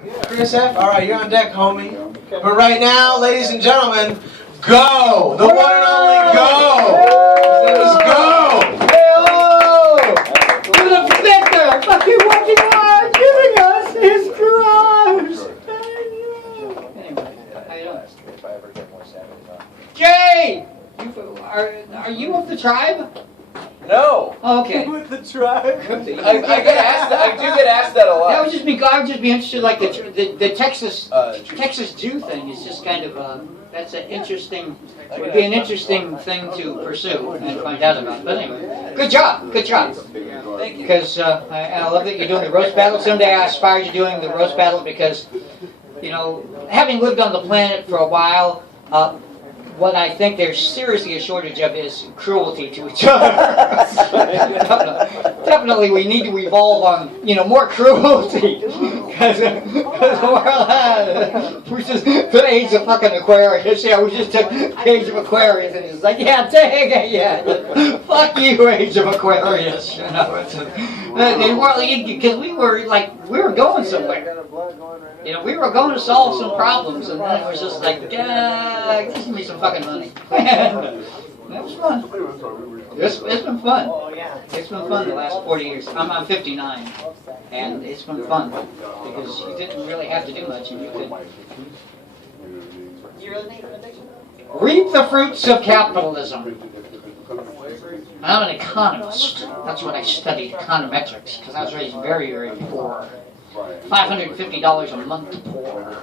Chris F? Alright, you're on deck, homie. But right now, ladies and gentlemen, Go! The one and only Go! His name is Go! To the victor, fucking working hard, giving us his garage! Anyway, how you doing? Jay! Are you of the tribe? No. Oh, okay. With the tribe? I do get asked that a lot. I would just be interested, like the Texas Jew thing is just kind of that's an interesting, would be an interesting thing to pursue and find out about. But anyway, good job. Thank you. Because I love that you're doing the roast battle. Someday I aspire to doing the roast battle because, you know, having lived on the planet for a while, what I think there's seriously a shortage of is cruelty to each other. Definitely we need to evolve on, you know, more cruelty. Because we just, the age of fucking Aquarius, yeah, we just took age of Aquarius and it's like, yeah, take it, yeah. Fuck you, age of Aquarius, you know. Because we were going somewhere. You know, we were going to solve some problems, and then it was just like, give me some fucking money. It was fun. It's been fun. It's been fun the last 40 years. I'm 59, and it's been fun because you didn't really have to do much, and you could reap the fruits of capitalism. I'm an economist. That's what I studied, econometrics, because I was raised very, very poor. $550 a month poor.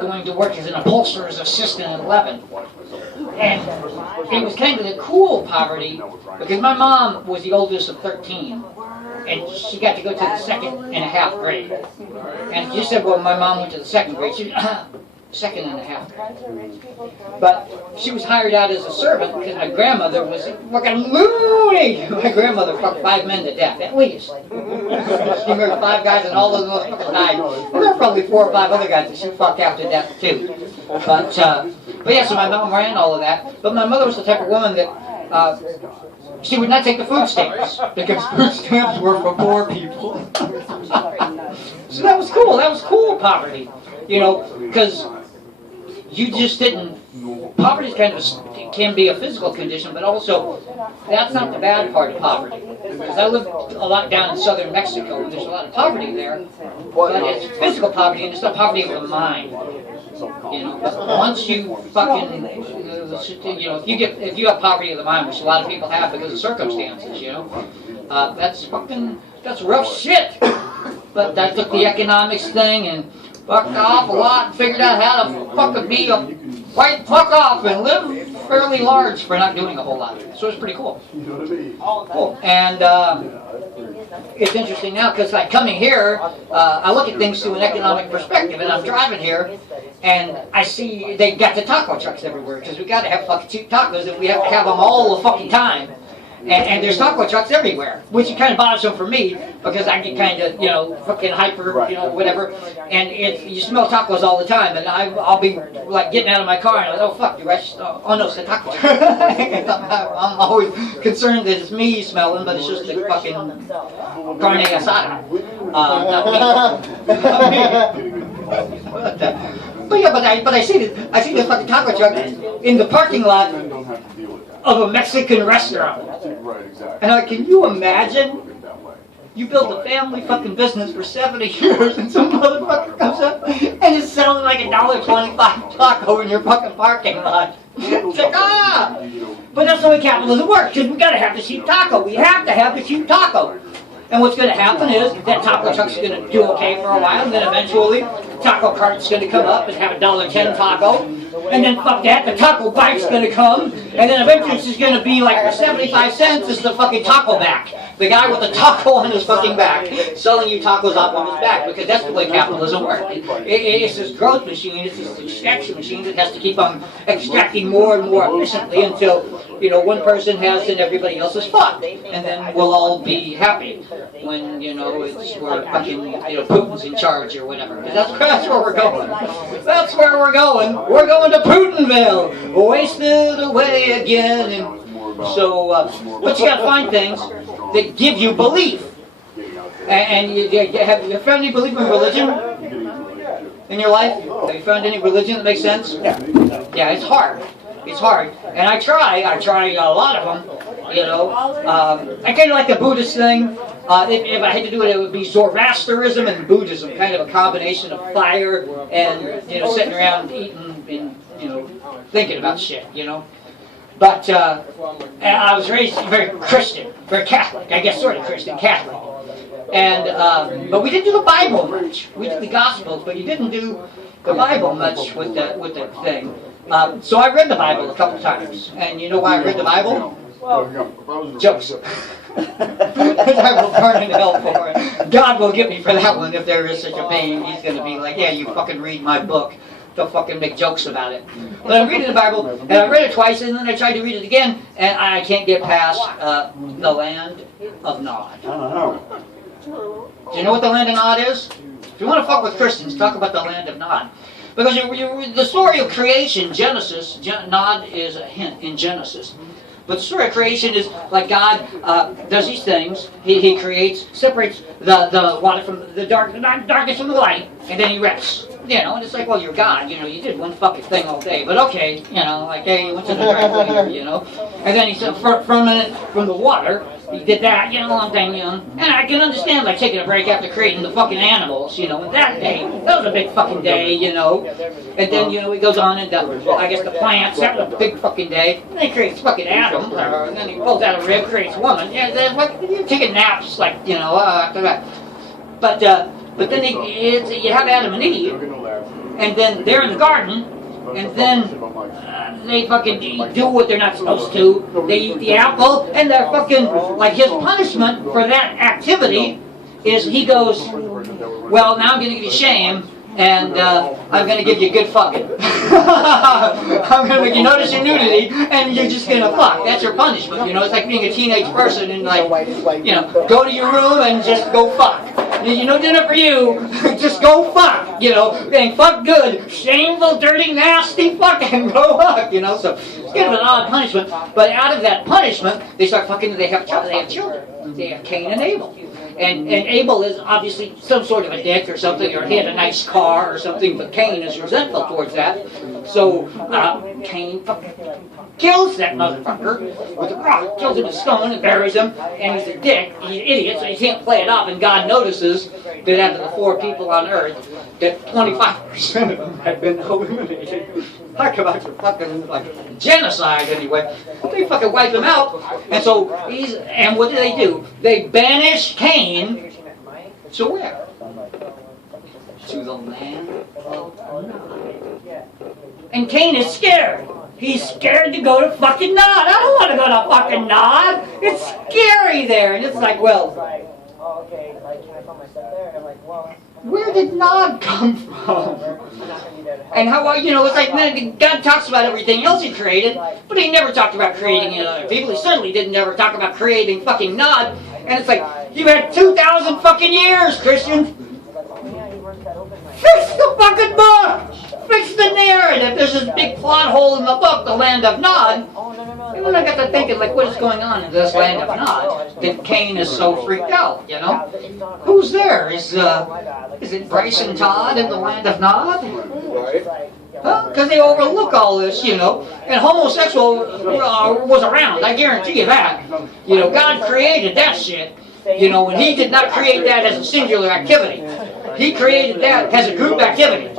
Going to work as an upholsterer's assistant at 11. And it was kind of the cool poverty because my mom was the oldest of 13. And she got to go to the second and a half grade. And you said, well, my mom went to the second grade. She second and a half grade. But she was hired out as a servant because my grandmother was fucking loony. My grandmother fucked 5 men to death, at least. She murdered 5 guys and all of them fucking died. And there were probably 4 or 5 other guys that she fucked out to death too. But yeah, so my mom ran all of that. But my mother was the type of woman that she would not take the food stamps because food stamps were for poor people. So that was cool. That was cool poverty. You know, because you just didn't. Poverty can be a physical condition, but also that's not the bad part of poverty. Because I lived a lot down in southern Mexico, and there's a lot of poverty there. But it's physical poverty, and it's not poverty of the mind. You know, but once you fucking, you know, if you have poverty of the mind, which a lot of people have because of circumstances, you know, that's rough shit. But I took the economics thing and fucked off a lot and figured out how to fucking be a white fuck off and live fairly large for not doing a whole lot. So it's pretty cool. Cool. And it's interesting now because like coming here, I look at things through an economic perspective, and I'm driving here and I see they got the taco trucks everywhere because we got to have fucking cheap tacos and we have to have them all the fucking time. And there's taco trucks everywhere, which kind of bothersome for me because I get kind of, you know, fucking hyper, you know, whatever. And you smell tacos all the time, and I'll be like getting out of my car and like, oh fuck, oh no, it's a taco truck. I'm always concerned that it's me smelling, but it's just the fucking carne asada. Not me. But yeah, but I see this fucking taco truck in the parking lot of a Mexican restaurant. And can you imagine? You built a family fucking business for 70 years and some motherfucker comes up and is selling like $1.25 taco in your fucking parking lot. It's like, But that's the way capitalism works, because we gotta have the cheap taco. We have to have the cheap taco. And what's going to happen is that taco truck's going to do okay for a while, and then eventually taco cart's going to come up and have a $1.10 taco, and then fuck that, the taco bike's going to come, and then eventually it's just going to be like for 75 cents is the fucking taco back. The guy with the taco on his fucking back, selling you tacos off on his back, because that's the way capitalism works. It's this growth machine, it's this extraction machine that has to keep on extracting more and more efficiently until, you know, one person has and everybody else is fucked. And then we'll all be happy when, you know, we're fucking, you know, Putin's in charge or whatever. That's where we're going. That's where we're going. We're going to Putinville. Wasted away again. And so, but you gotta find things that give you belief. And you have any belief in religion? in your life? Have you found any religion that makes sense? Yeah, it's hard. It's hard. And I try a lot of them, you know. I kind of like the Buddhist thing. If I had to do it, it would be Zoroastrianism and Buddhism, kind of a combination of fire and, you know, sitting around eating and, you know, thinking about shit, you know. But I was raised very Christian, very Catholic, I guess sort of Christian, Catholic. And but we didn't do the Bible much. We did the Gospels, but you didn't do the Bible much with the thing. So I read the Bible a couple times. And you know why I read the Bible? Jokes. I will burn in hell for it. God will get me for that one if there is such a being. He's going to be like, yeah, you fucking read my book. They'll fucking make jokes about it. But I'm reading the Bible, and I read it twice, and then I tried to read it again, and I can't get past the land of Nod. Do you know what the land of Nod is? If you want to fuck with Christians, talk about the land of Nod. Because the story of creation, Genesis, Nod is a hint in Genesis. But the story of creation is like God does these things. He creates, separates the water from the darkness from the light, and then he rests. You know, and it's like, well, you're God. You know, you did one fucking thing all day, but okay. You know, like, hey, you went to the dry cleaner, you know. And then he said, from the water, he did that, you know, one thing, you know. And I can understand, like, taking a break after creating the fucking animals, you know. And that day, that was a big fucking day, you know. And then, you know, he goes on and, I guess the plants, that was a big fucking day. And then he creates fucking Adam, and then he pulls out a rib, creates a woman. Yeah, then what, you're taking naps, like, you know, after that. But then you have Adam and Eve, and then they're in the garden, and then they fucking do what they're not supposed to. They eat the apple, and they're fucking, like, his punishment for that activity is he goes, well, now I'm going to give you shame, and I'm going to give you good fucking. I'm going to make you notice your nudity, and you're just going to fuck. That's your punishment, you know. It's like being a teenage person and, like, you know, go to your room and just go fuck. You know, dinner for you, just go fuck, you know, and fuck good, shameful, dirty, nasty fucking go fuck, you know. So it's kind of an odd punishment, but out of that punishment, they start fucking, they have children. They have Cain and Abel. And Abel is obviously some sort of a dick or something, or he had a nice car or something, but Cain is resentful towards that. So Cain fucking kills that motherfucker with a rock, kills him with a stone and buries him, and he's a dick, he's an idiot, so he can't play it up, and God notices that out of the 4 people on earth, that 25% of them had been eliminated. Talk about your fucking, like, genocide anyway. They fucking wipe him out, and so and what do? They banish Cain to where? To the land of Nod. And Cain is scared. He's scared to go to fucking Nod. I don't want to go to fucking Nod. It's scary there. And it's like, well, where did Nod come from? And how, you know, it's like, God talks about everything else he created, but he never talked about creating other people. He certainly didn't ever talk about creating fucking Nod. And it's like, you've had 2,000 fucking years, Christian. Fix the fucking book! Fix the narrative! There's this big plot hole in the book, the land of Nod. And then I got to thinking, like, what is going on in this land of Nod that Cain is so freaked out, you know? Who's there? Is it Bryson Todd in the land of Nod? Because they overlook all this, you know. And homosexual was around, I guarantee you that. You know, God created that shit, you know, and he did not create that as a singular activity. He created that as a group activity.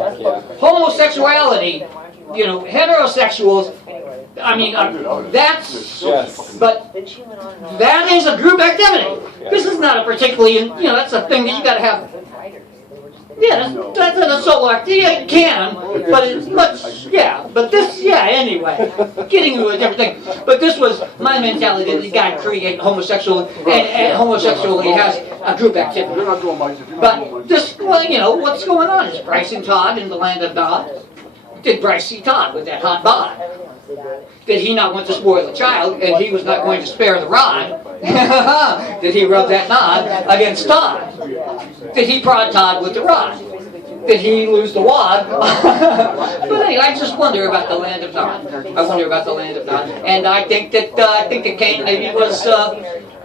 Homosexuality, you know, heterosexuals, I mean, that's, but that is a group activity. This is not a particularly, you know, that's a thing that you gotta have. Yeah, that's a solo activity. Yeah, it can, but it's much, yeah, but this, yeah, anyway. Getting into a different thing. But this was my mentality that God created homosexual, and homosexuality has a group activity. But this, well, you know, what's going on? Is Bryson Todd in the land of Nod? Did Bryce C. Todd with that hot bod? Did he not want to spoil the child, and he was not going to spare the rod? Did he rub that nod against Todd? Did he prod Todd with the rod? Did he lose the wad? But anyway, I just wonder about the land of Nod. I wonder about the land of Nod, and I think that Cain maybe was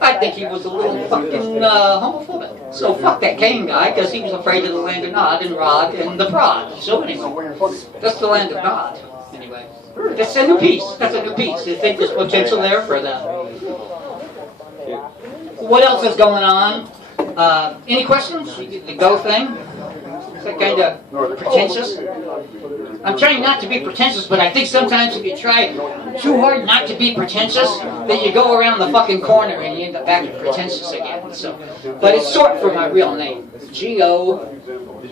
I think he was a little fucking homophobic. So fuck that Cain guy, because he was afraid of the land of Nod and Rod and the prod. So anyway, that's the land of Nod. Anyway, that's a new piece. That's a new piece. I think there's potential there for that. What else is going on? Any questions? The Go thing? Is that kind of pretentious? I'm trying not to be pretentious, but I think sometimes if you try too hard not to be pretentious, then you go around the fucking corner and you end up back to pretentious again. So, but it's short for my real name. G-O-D.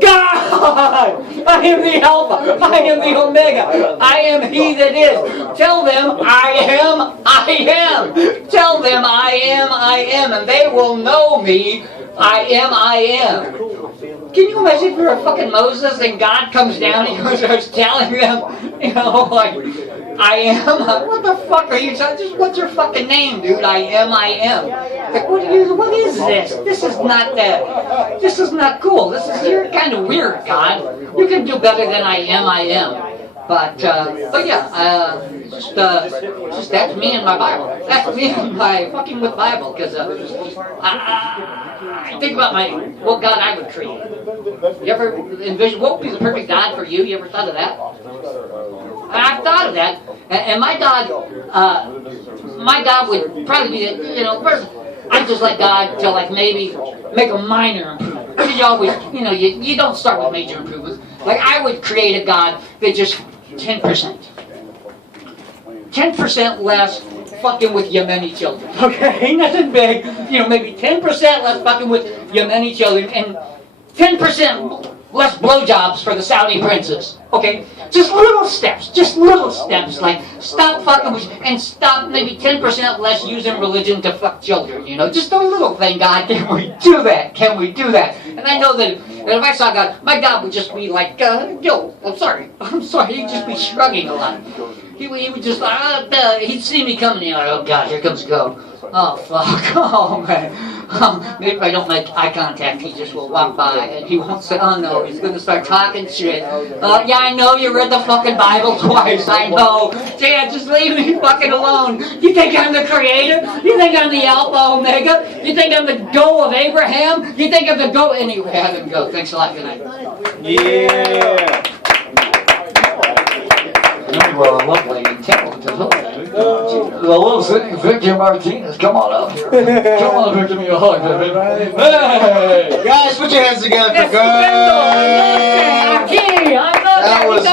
God! I am the Alpha. I am the Omega. I am He that is. Tell them I am. I am. Tell them I am, and they will know me. I am. Can you imagine if you're a fucking Moses and God comes down and he starts telling them, you know, like, I am? What the fuck are you talking? Just what's your fucking name, dude? I am. Like, what is this? This is not that. This is not cool. You're kind of weird, God. You can do better than I am. But yeah, just that's me and my Bible. That's me and my fucking with Bible, because I think about what God I would create. You ever envision what would be the perfect God for you? You ever thought of that? I've thought of that, and my God would probably be, you know, first I just like God to like maybe make a minor improvement. Because you always, you know, you don't start with major improvements. Like I would create a God that just 10%. 10% less fucking with Yemeni children. Okay? Nothing big. You know, maybe 10% less fucking with Yemeni children and 10% less blowjobs for the Saudi princes. Okay? Just little steps. Like, stop fucking with, and stop maybe 10% less using religion to fuck children, you know? Just a little thing, God. Can we do that? And I know that if I saw God, my God would just be like, yo, I'm sorry. He'd just be shrugging a lot. He would just, he'd see me coming, he'd like, oh God, here comes Go. Oh fuck, oh man. Maybe if I don't make eye contact, he just will walk by and he won't say, oh no, he's going to start talking shit. Yeah, I know you read the fucking Bible twice, I know. Yeah, just leave me fucking alone. You think I'm the creator? You think I'm the Alpha Omega? You think I'm the Go of Abraham? You think I'm the Go? Anyway, have him go. Thanks a lot, good night. Yeah. Well, I love Lady Temple. The little sitting Victor Martinez, come on up here. Come on, Victor, give me a hug, baby. Hey! Guys, put your hands together for Go! That was Go!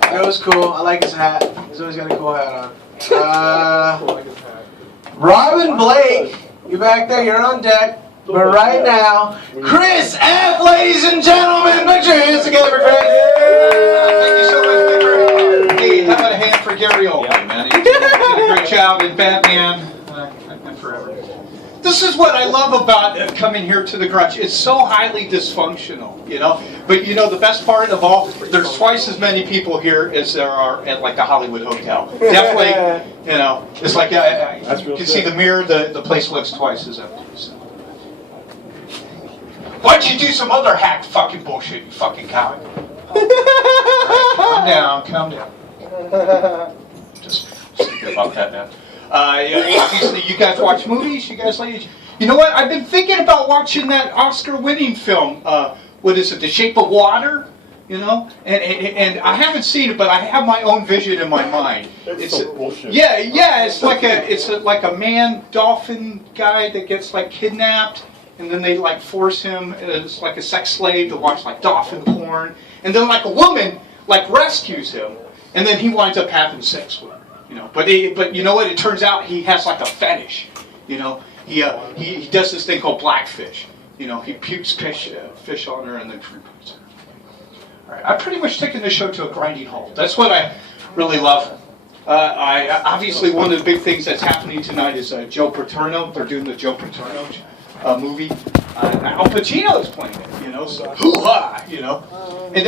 That was cool. I like his hat. He's always got a cool hat on. Robin Blake, you back there, you're on deck. But right now, Chris F., ladies and gentlemen, put your hands together for Chris. Thank you so much, Victor. Hey, how about a hand for Gary Oldman, man? He did a great job in Batman and Forever. This is what I love about coming here to the Garage. It's so highly dysfunctional, you know? But you know, the best part of all, there's twice as many people here as there are at like a Hollywood hotel. Definitely, you know, it's like, you can see the mirror, the place looks twice as empty. So. Why don't you do some other hack fucking bullshit, you fucking comic? Right, calm down. Just think about that now. Yeah, obviously, you guys watch movies. You guys like. You know what? I've been thinking about watching that Oscar-winning film. What is it? The Shape of Water. You know, and I haven't seen it, but I have my own vision in my mind. It's so bullshit. Yeah. It's like a man dolphin guy that gets like kidnapped. And then they like force him as like a sex slave to watch like dolphin porn, and then like a woman like rescues him, and then he winds up having sex with her, you know. But you know what? It turns out he has like a fetish, you know. He does this thing called blackfish, you know. He pukes fish on her and then fruit puts her. All right, I've pretty much taken this show to a grinding halt. That's what I really love. Obviously one of the big things that's happening tonight is Joe Paterno. They're doing the Joe Paterno movie. Al Pacino is playing it, you know, so hoo-ha, you know. And